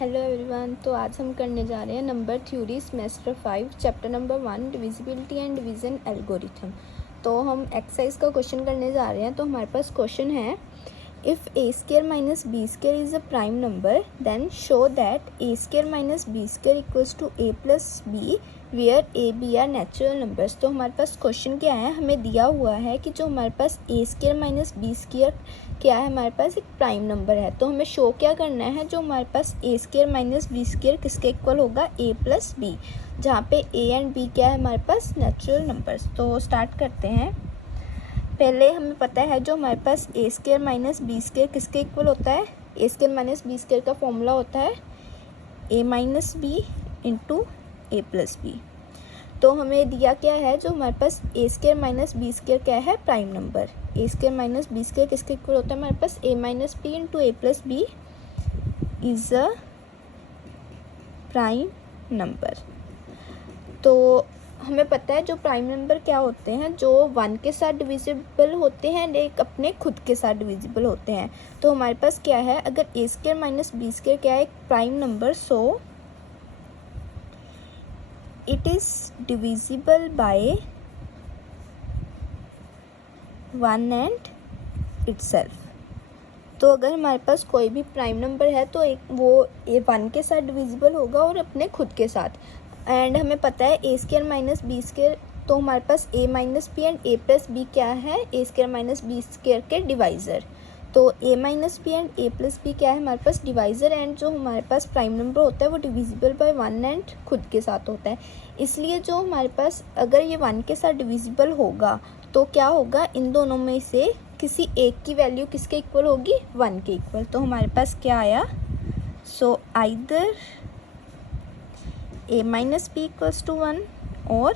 Hello everyone. तो आज हम करने जा रहे हैं number theory semester 5 chapter number 1 divisibility and division algorithm. तो हम एक्सरसाइज का क्वेश्चन करने जा रहे हैं। तो हमारे पास क्वेश्चन है, if a square minus B square is a prime number then show that a square minus B square equals to a plus b where a b are natural numbers. तो हमारे पास क्वेश्चन क्या है, हमें दिया हुआ है कि जो हमारे पास ए स्क्वायर माइनस बी स्क्वायर क्या है, हमारे पास एक प्राइम नंबर है। तो हमें शो क्या करना है, जो हमारे पास ए स्क्वायर माइनस बी स्क्वायर किसके इक्वल होगा, ए प्लस बी, जहाँ पे ए एंड बी क्या है हमारे पास नेचुरल नंबर्स। तो स्टार्ट करते हैं। पहले हमें पता है जो हमारे पास ए स्क्वायर माइनस बी स्क्वायर किसके इक्वल होता है, A square minus B square का फॉर्मूला होता है ए माइनस बी इंटू ए प्लस बी। तो हमें दिया क्या है, जो हमारे पास ए स्क्वायर माइनस बी स्क्वायर क्या है, प्राइम नंबर। ए स्क्वायर माइनस बी स्क्वायर किसके इक्वल होता है हमारे पास, ए minus B into A plus B is a prime number. तो हमें पता है जो प्राइम नंबर क्या होते हैं, जो 1 के साथ डिविजिबल होते हैं, एक अपने खुद के साथ डिविजिबल होते हैं। तो हमारे पास क्या है, अगर ए स्क्वायर माइनस बी स्क्वायर क्या है, एक prime number, so it is divisible by 1 and itself. तो अगर हमारे पास कोई भी प्राइम नंबर है तो एक वो ए 1 के साथ डिविजिबल होगा और अपने खुद के साथ। एंड हमें पता है A square minus B square, तो हमारे पास ए minus B and A plus B क्या है, A square minus B square के डिवाइज़र। तो A minus B and A plus B क्या है हमारे पास डिवाइज़र, एंड जो हमारे पास प्राइम नंबर होता है वो डिविजिबल बाय 1 एंड खुद के साथ होता है। इसलिए जो हमारे पास अगर ये 1 के साथ डिविजिबल होगा तो क्या होगा, इन दोनों में से किसी एक की वैल्यू किसके इक्वल होगी, 1 के इक्वल। तो हमारे पास क्या आया, so either a minus b equals to 1 और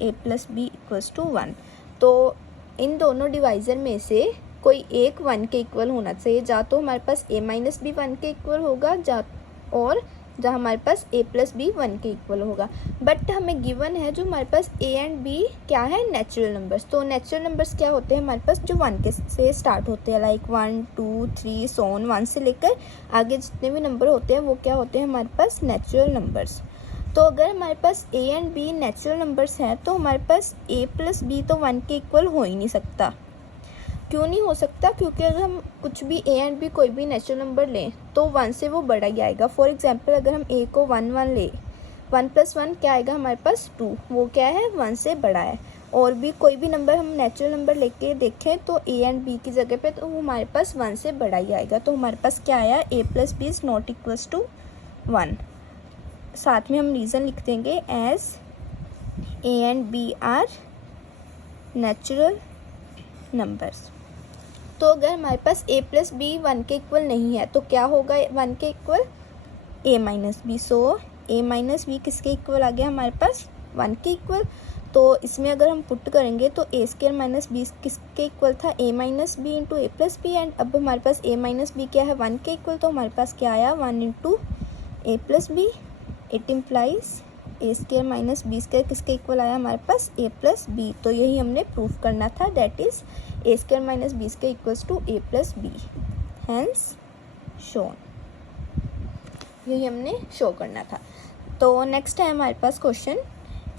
a plus b equals to 1। तो इन दोनों डिवाइज़र में से कोई एक 1 के इक्वल होना चाहिए, जा तो हमारे पास ए माइनस बी 1 के इक्वल होगा, जा और जहाँ हमारे पास ए प्लस बी 1 के इक्वल होगा। बट हमें गिवन है जो हमारे पास ए एंड बी क्या है, नेचुरल नंबर्स। तो नेचुरल नंबर्स क्या होते हैं हमारे पास, जो 1 के से स्टार्ट होते हैं, लाइक 1 2 3 सोन 1 से लेकर आगे जितने भी नंबर होते हैं वो क्या होते हैं हमारे पास नेचुरल नंबर्स। तो अगर हमारे पास A and B natural numbers हैं तो हमारे पास ए प्लस बी तो 1 के इक्वल हो ही नहीं सकता। क्यों नहीं हो सकता, क्योंकि अगर हम कुछ भी ए एंड बी कोई भी नेचुरल नंबर लें तो 1 से वो बड़ा ही आएगा। फॉर एग्जांपल अगर हम ए को 1 1 ले, 1 + 1 क्या आएगा हमारे पास 2, वो क्या है 1 से बड़ा है। और भी कोई भी नंबर हम नेचुरल नंबर लेके देखें तो ए एंड बी की जगह पे तो वो हमारे पास 1 से बड़ा ही आएगा। तो हमारे पास क्या आया, A plus B is not equals to 1। साथ में हम रीज़न लिख देंगे as A and B are natural numbers. तो अगर हमारे पास ए प्लस बी 1 के इक्वल नहीं है तो क्या होगा 1 के इक्वल, ए माइनस बी। सो ए माइनस बी किसके इक्वल आ गया हमारे पास, 1 के इक्वल। तो इसमें अगर हम पुट करेंगे तो ए स्क्वायर माइनस बी किसके इक्वल था, A minus B into A plus B. And अब हमारे पास ए माइनस बी क्या है 1 के इक्वल, तो हमारे पास क्या आया 1 into A plus b. It implies a square minus B square किसके इक्वल आया हमारे पास, ए प्लस बी। तो यही हमने प्रूफ करना था, that is a square minus B square equals to a plus b, hence shown. यही हमने शो करना था। तो नेक्स्ट है हमारे पास question,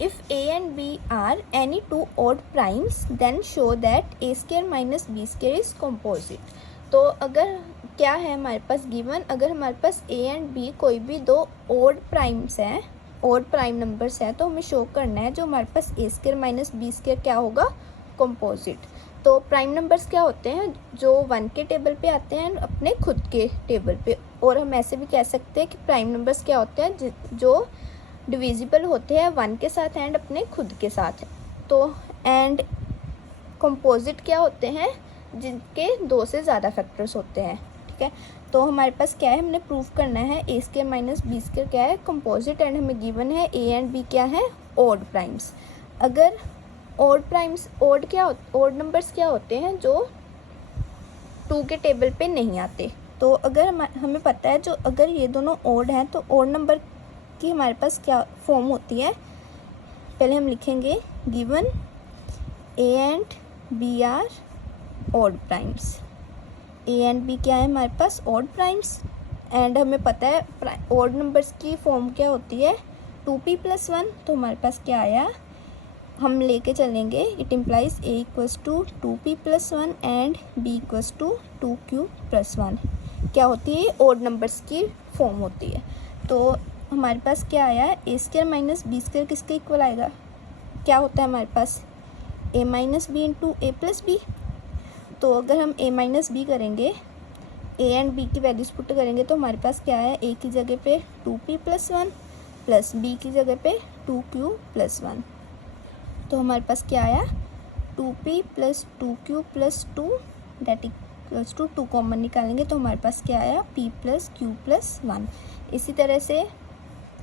if a and B are any two odd primes then show that a square minus B square is composite. तो अगर क्या है हमारे पास गिवन, अगर हमारे पास ए एंड बी कोई भी दो ऑड प्राइम्स हैं, ऑड प्राइम नंबर्स हैं, तो हमें शो करना है जो हमारे पास ए स्क्वायर माइनस बी स्क्वायर क्या होगा, कॉम्पोजिट। तो प्राइम नंबर्स क्या होते हैं, जो 1 के टेबल पे आते हैं अपने खुद के टेबल पे। और हम ऐसे भी कह सकते हैं कि प्राइम नंबर्स क्या होते हैं, जो डिविजिबल होते हैं 1 के साथ एंड अपने खुद के साथ। तो एंड कंपोजिट क्या होते हैं, जिनके 2 से ज़्यादा फैक्टर्स होते हैं। ठीक है, तो हमारे पास क्या है, हमने प्रूफ करना है A square minus B square क्या है, कंपोजिट। एंड हमें गिवन है ए एंड बी क्या है, ऑड प्राइम्स। अगर odd primes, odd odd numbers क्या होते हैं, जो 2 के टेबल पे नहीं आते। तो अगर हमें पता है जो अगर ये दोनों ऑड हैं तो ऑड नंबर की हमारे पास क्या फॉर्म होती है, पहले हम लिखेंगे given a and B are odd primes. A and b क्या है हमारे पास, ऑड प्राइम्स। एंड हमें पता है ऑड नंबर्स की फॉर्म क्या होती है, 2p+1। तो हमारे पास क्या आया, हम लेके चलेंगे, it implies a equals to 2p+1 and b equals to 2q+1। क्या होती है, ऑड नंबर्स की फॉर्म होती है। तो हमारे पास क्या आया, a² माइनस b² किसके इक्वल आएगा, क्या होता है हमारे पास a minus B into A plus b. तो अगर हम a माइनस बी करेंगे, a एंड b की वैल्यूज पुट करेंगे, तो हमारे पास क्या है, a की जगह पे 2p+1 प्लस b की जगह पे 2q+1। तो हमारे पास क्या आया, 2p plus 2q+2 that equals to 2 common निकालेंगे तो हमारे पास क्या आया, p प्लस q+1। इसी तरह से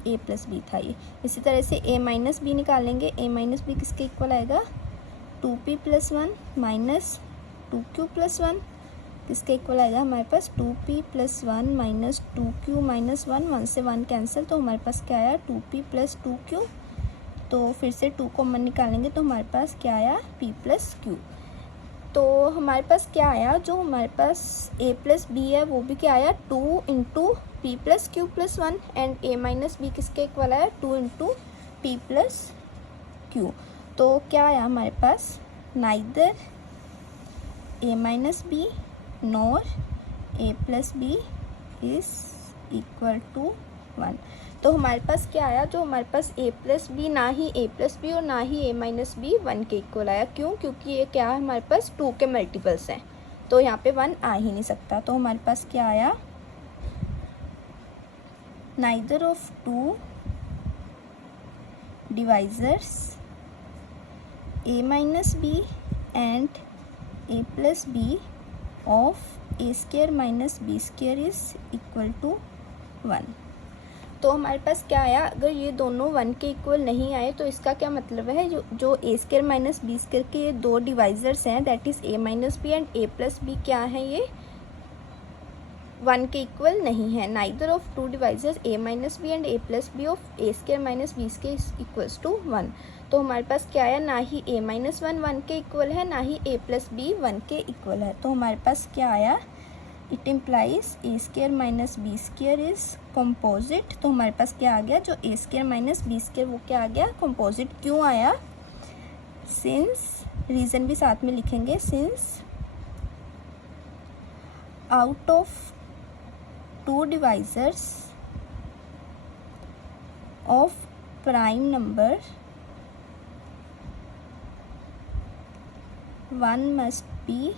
a प्लस बी था ये। इसी तरह से a माइनस बी निकालेंगे, a माइनस बी किसके इक्वल आएगा, 2p+1 माइनस 2q+1 किसके इक्वल आएगा, हमारे पास 2p+1 माइनस 2q माइनस 1, 1 से 1 कैंसिल, तो हमारे पास क्या आया, 2p प्लस 2q। तो फिर से 2 कॉमन निकालेंगे तो हमारे पास क्या आया, p प्लस q। तो हमारे पास क्या आया, जो हमारे पास a प्लस बी है वो भी क्या आया, 2 into p plus q plus 1 and a minus B किसके इक्वल आया, 2 इंटू p प्लस q। तो क्या आया हमारे पास, neither a minus b nor a plus b is equal to 1। तो हमारे पास क्या आया, जो हमारे पास a प्लस बी, ना ही a प्लस बी और ना ही a माइनस बी 1 के इक्वल आया। क्यों, क्योंकि ये क्या है, हमारे पास 2 के मल्टीपल्स हैं, तो यहाँ पे 1 आ ही नहीं सकता। तो हमारे पास क्या आया, neither of 2 divisors a minus B and a plus b of a² minus b² is equal to 1। तो हमारे पास क्या आया, अगर ये दोनों 1 के इक्वल नहीं आए तो इसका क्या मतलब है, जो a² माइनस b² के ये 2 डिवाइजर्स हैं, that is a minus B and a plus B, क्या है, ये 1 के इक्वल नहीं है। Neither of 2 divisors a minus B and a plus b of a² minus b² equals to 1। तो हमारे पास क्या आया, ना ही a माइनस 1 के इक्वल है, ना ही a प्लस बी 1 के इक्वल है। तो हमारे पास क्या आया, it implies a² minus b² is composite. तो हमारे पास क्या आ गया, जो a² माइनस b² वो क्या आ गया, कंपोजिट। क्यों आया, सिंस, रीज़न भी साथ में लिखेंगे, since out of 2 divisors of prime number 1 must be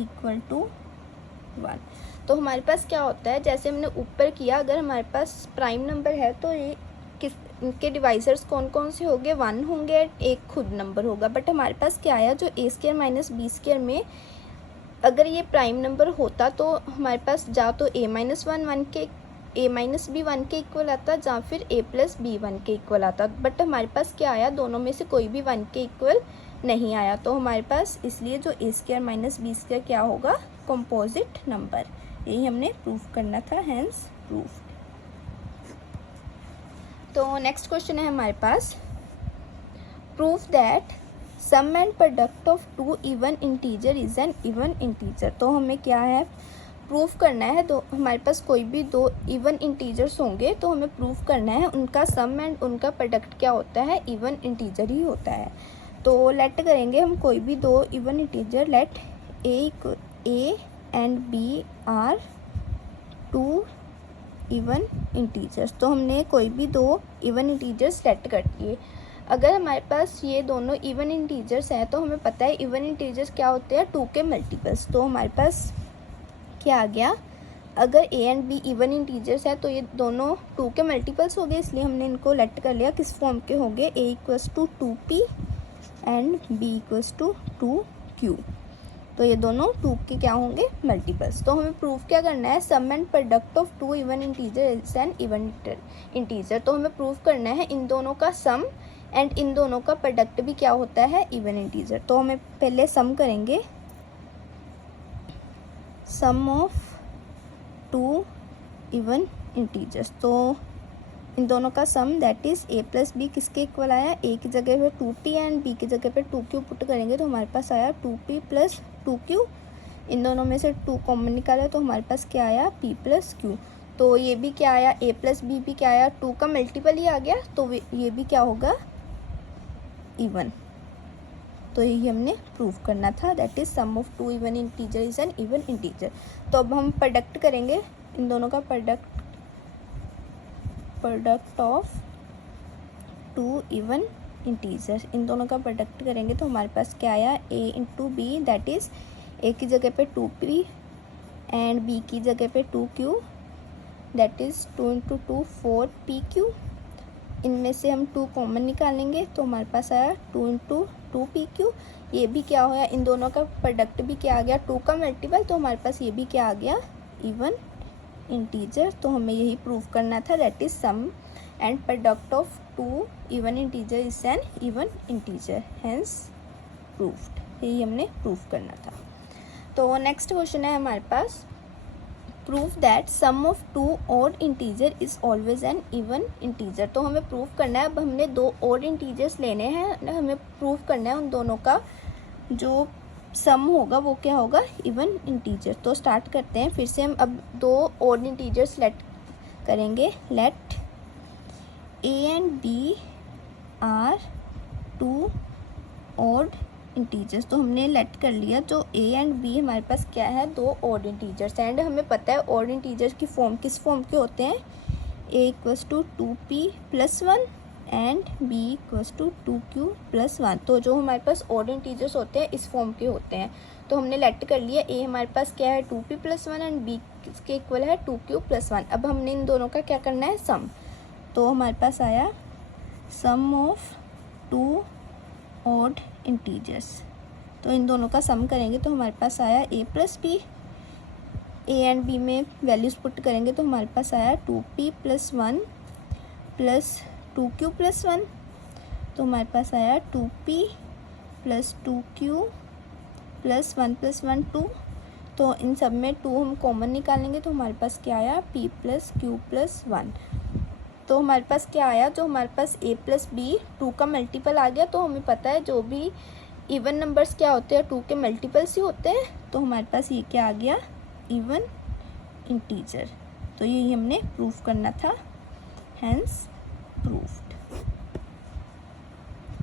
equal to 1। तो हमारे पास क्या होता है, जैसे हमने ऊपर किया, अगर हमारे पास प्राइम नंबर है तो ये किस, इनके डिवाइजर्स कौन कौन से होंगे, 1 होंगे, एक खुद नंबर होगा। बट हमारे पास क्या आया, जो a² माइनस b² में अगर ये प्राइम नंबर होता तो हमारे पास जा तो a माइनस 1 के, a माइनस बी 1 के इक्वल आता, या फिर a प्लस बी 1 के इक्वल आता। बट हमारे पास क्या आया, दोनों में से कोई भी 1 के इक्वल नहीं आया। तो हमारे पास इसलिए जो a² माइनस b² क्या होगा, कंपोजिट नंबर। यही हमने प्रूफ करना था, हैंस प्रूफ। तो नेक्स्ट क्वेश्चन है हमारे पास, proof that sum and product of 2 even integer is an even integer. तो हमें क्या है, प्रूफ करना है, दो हमारे पास कोई भी 2 इवन इंटीजर्स होंगे तो हमें प्रूफ करना है उनका सम एंड उनका प्रोडक्ट क्या होता है, इवन इंटीजर ही होता है। तो लेट करेंगे हम कोई भी 2 even integer, let a and b are 2 even integers. तो हमने कोई भी 2 इवन इंटीजर्स सेट कर दिए। अगर हमारे पास ये दोनों इवन इंटीजर्स हैं तो हमें पता है इवन इंटीजर्स क्या होते हैं, 2 के मल्टीपल्स। तो हमारे पास क्या आ गया, अगर a and b even integers है तो ये दोनों 2 के मल्टीपल्स हो गए, इसलिए हमने इनको लेट कर लिया किस फॉर्म के होंगे, a equals to 2p and b equals to 2q। तो ये दोनों 2 के क्या होंगे, मल्टीपल्स। तो हमें प्रूफ क्या करना है, sum and product of 2 even integer is an even integer. तो हमें प्रूफ करना है इन दोनों का सम एंड इन दोनों का प्रोडक्ट भी क्या होता है, इवन इंटीजर। तो हमें पहले सम करेंगे, सम ऑफ 2 इवन इंटीजर्स। तो इन दोनों का sum that is a plus b किसके इक्वल आया, a की जगह पे 2p एंड b की जगह पे 2q पुट करेंगे तो हमारे पास आया 2p प्लस 2q इन दोनों में से 2 कॉमन निकाला तो हमारे पास क्या आया p प्लस क्यू। तो ये भी क्या आया, a प्लस बी भी क्या आया, 2 का मल्टीपल ही आ गया, तो ये भी क्या होगा, इवन। तो यही हमने प्रूव करना था, that is sum of 2 even integer is an even integer. तो अब हम प्रोडक्ट करेंगे इन दोनों का, प्रोडक्ट ऑफ 2 इवन इंटीजर, इन दोनों का प्रोडक्ट करेंगे तो हमारे पास क्या आया, a into b, that is a की जगह पे 2p एंड b की जगह पे 2q, that is 2 into 2 4pq। इनमें से हम 2 कॉमन निकालेंगे तो हमारे पास आया 2 इंटू 2pq। ये भी क्या होया, इन दोनों का प्रोडक्ट भी क्या आ गया, 2 का मल्टीपल, तो हमारे पास ये भी क्या आ गया, इवन इंटीजर। तो हमें यही प्रूव करना था, that is sum and product of 2 even integer is an even integer, hence proved. यही हमने प्रूव करना था। तो नेक्स्ट क्वेश्चन है हमारे पास, prove that sum of 2 odd integer is always an even integer. तो हमें प्रूव करना है, अब हमने 2 ऑड इंटीजर्स लेने हैं, हमें प्रूव करना है उन दोनों का जो सम होगा वो क्या होगा, इवन इंटीजर। तो स्टार्ट करते हैं फिर से, हम अब 2 ऑड इंटीजर्स लेट करेंगे, let a and b are 2 odd integers. तो हमने लेट कर लिया, जो a एंड b हमारे पास क्या है, 2 ऑड इंटीजर्स, एंड हमें पता है ऑड इंटीजर्स की फॉर्म किस फॉर्म के होते हैं, a equals to 2p plus 1 and b equals to 2q plus 1। तो जो हमारे पास ऑड इंटीजर्स होते हैं इस फॉर्म के होते हैं। तो हमने लेट कर लिया, a हमारे पास क्या है 2p प्लस 1 एंड b के इक्वल है 2q प्लस 1। अब हमने इन दोनों का क्या करना है, सम। तो हमारे पास आया सम ऑफ 2 ऑड इंटीजर्स। तो इन दोनों का सम करेंगे तो हमारे पास आया a plus b, a and b में वैल्यूज़ पुट करेंगे तो हमारे पास आया 2p plus 1 plus 2q plus 1। तो हमारे पास आया 2p प्लस 2q प्लस 1 2। तो इन सब में 2 हम कॉमन निकालेंगे तो हमारे पास क्या आया, p प्लस q प्लस 1। तो हमारे पास क्या आया, जो हमारे पास a प्लस बी 2 का मल्टीपल आ गया। तो हमें पता है जो भी इवन नंबर्स क्या होते हैं, 2 के मल्टीपल्स ही होते हैं। तो हमारे पास ये क्या आ गया, इवन इंटीजर। तो यही हमने प्रूफ करना था, हेंस प्रूफ।